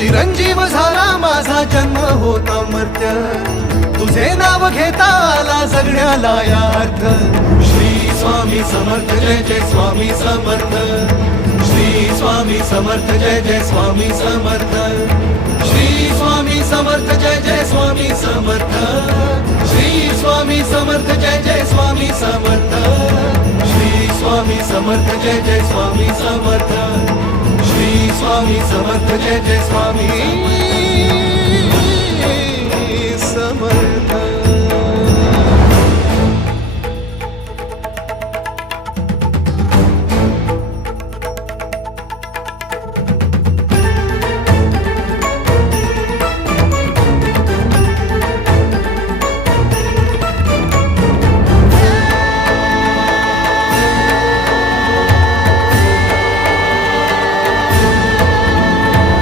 चिरंजीव झाला माझा जन्म होता मर्त्य, तुझे नाव घेता आला जगण्याला या अर्थ. श्री स्वामी समर्थ जय जय स्वामी समर्थ, श्री स्वामी समर्थ जय जय स्वामी समर्थ, श्री स्वामी समर्थ जय जय स्वामी समर्थ, श्री स्वामी समर्थ जय जय स्वामी समर्थ, श्री स्वामी समर्थ जय जय स्वामी समर्थ, श्री स्वामी समर्थ जय जय स्वामी.